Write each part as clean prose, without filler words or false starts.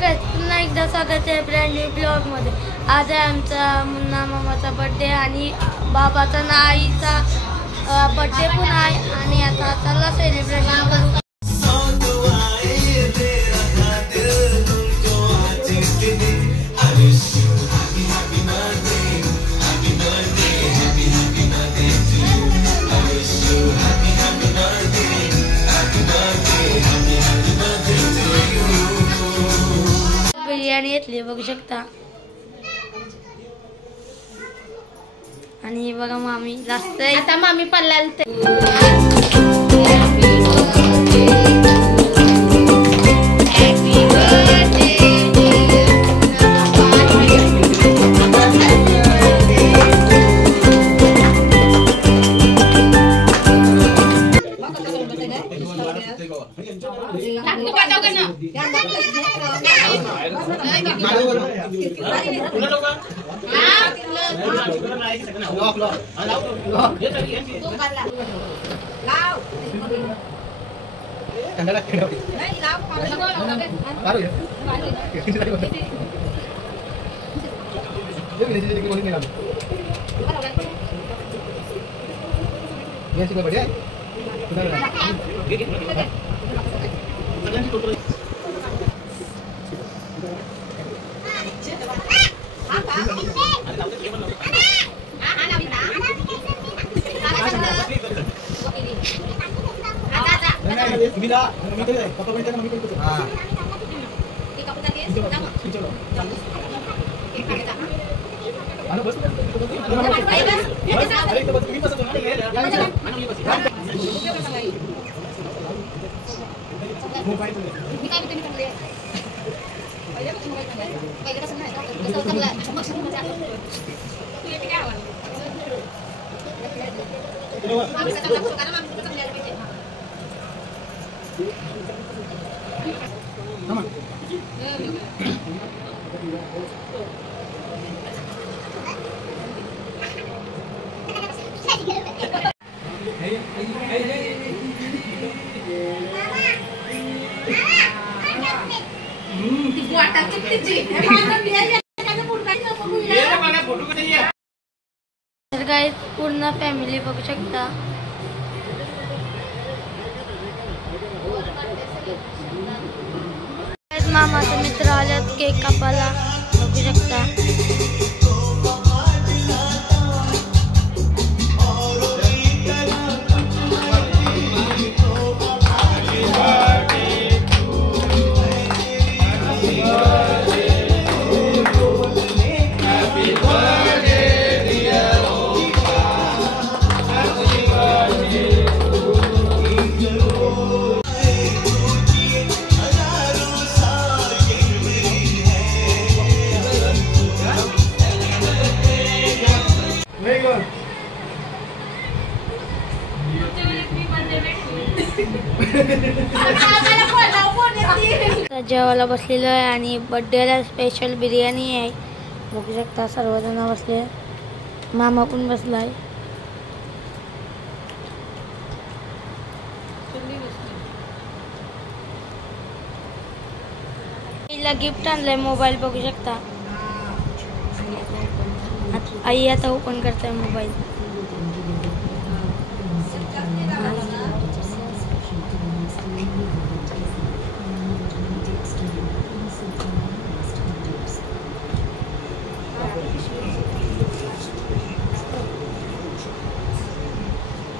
पुन्हा एकदा स्वागत आहे ब्रँड न्यू ब्लॉग मध्ये। आज आहे आमचा मुन्ना मामाचा बर्थडे आणि बाबाचा ना आईचा बर्थडे पण आहे आणि आता चला सेलिब्रेशन करू। बिर्याणी घेतली बघू शकता आणि बघा मामी जास्त आता मामी पल्ल्याला ते तर गाइस पूर्ण फॅमिली बघू शकता। मामाचे मित्र आल्यात केक कापायला बघू शकता। जेवायला बसलेलो आहे आणि बर्थडेला स्पेशल बिर्याणी आहे बघू शकता। सर्वजण बसले, मामा पण बसलाय। आईला गिफ्ट आणलंय मोबाईल बघू शकता। आई आता ओपन करते मोबाईल।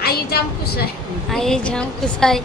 आई जाम खुश आहे, आई जाम खुश आहे।